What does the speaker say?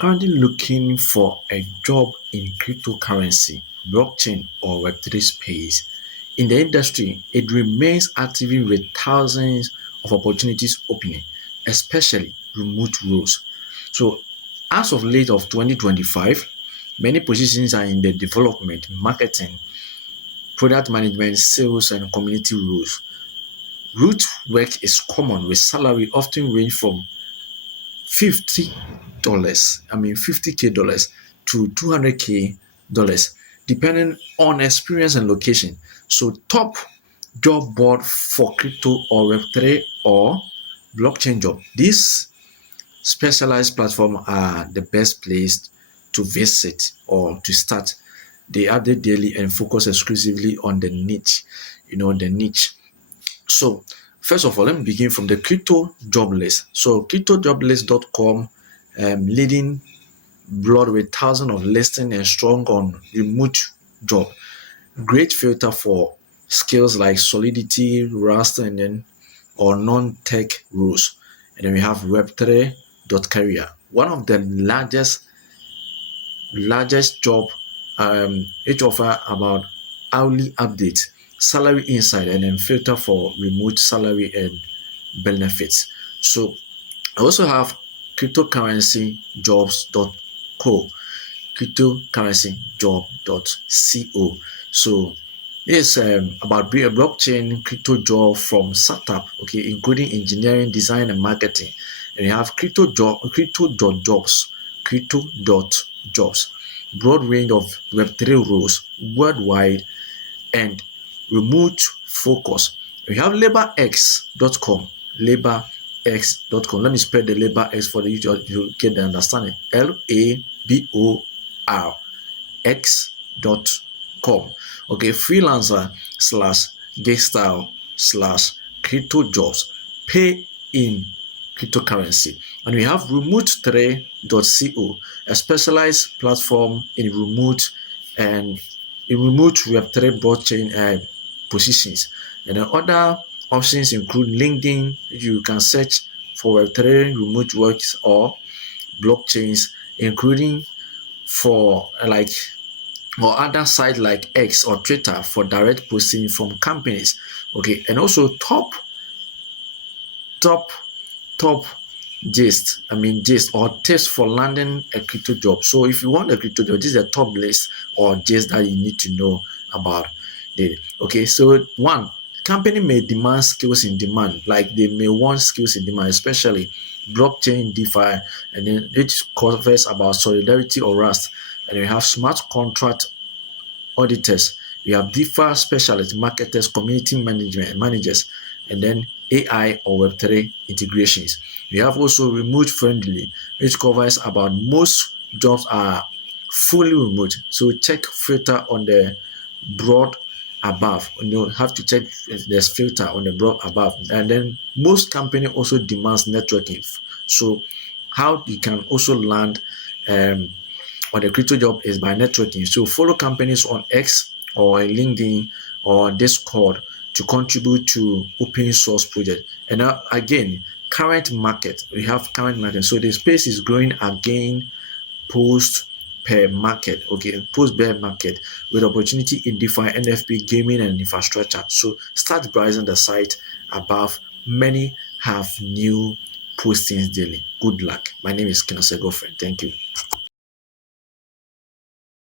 Currently looking for a job in cryptocurrency, blockchain, or Web3 space. In the industry, it remains active with thousands of opportunities opening, especially remote roles. So, as of late of 2025, many positions are in the development, marketing, product management, sales, and community roles. Root work is common with salary often range from $50 dollars to $200K, depending on experience and location. So top job board for crypto or Web3 or blockchain job. These specialized platforms are the best place to visit or to start. They update daily and focus exclusively on the niche. So, first of all, let me begin from the crypto job list. So, CryptoJobsList.com, leading blog with thousands of listings and strong on remote job. Great filter for skills like Solidity, Rust, and then or non-tech roles. And then we have Web3.career, one of the largest job, which offer about hourly updates, salary insight, and then filter for remote salary and benefits. So I also have cryptocurrencyjobs.co, cryptocurrencyjob.co. So this is about being a blockchain crypto job from startup, okay, including engineering, design, and marketing. And you have Crypto.Jobs, Crypto.Jobs, broad range of Web3 roles worldwide and remote focus. We have LaborX.com, LaborX.com. Let me spell the LaborX for you to get the understanding. LaborX.com. Okay, freelancer / gig style / CryptoJobs. Pay in cryptocurrency. And we have remote3.co, a specialized platform in remote Web3 blockchain positions. And then other options include LinkedIn. You can search for Web3 remote works or blockchains, including for or other sites like X or Twitter for direct posting from companies. Okay, and also top gist or tips for landing a crypto job. So if you want a crypto job, this is a top list or gist that you need to know about it. Okay, so one, company may demand skills in demand, like they may want skills in demand, especially blockchain, DeFi, and then it covers about Solidity or Rust. And we have smart contract auditors, we have DeFi specialists, marketers, community managers, and then AI or Web3 integrations. We have also remote friendly, which covers about most jobs are fully remote. So check filter on the broad above. You have to check there's filter on the broad above. And then most company also demands networking. So how you can also land or the crypto job is by networking. So follow companies on X or LinkedIn or Discord to contribute to open source project. And again, current market, we have current market. So the space is growing again post bear market, with opportunity in DeFi, NFP, gaming, and infrastructure. So start browsing the site above. Many have new postings daily. Good luck. My name is Osei Godfred. Thank you.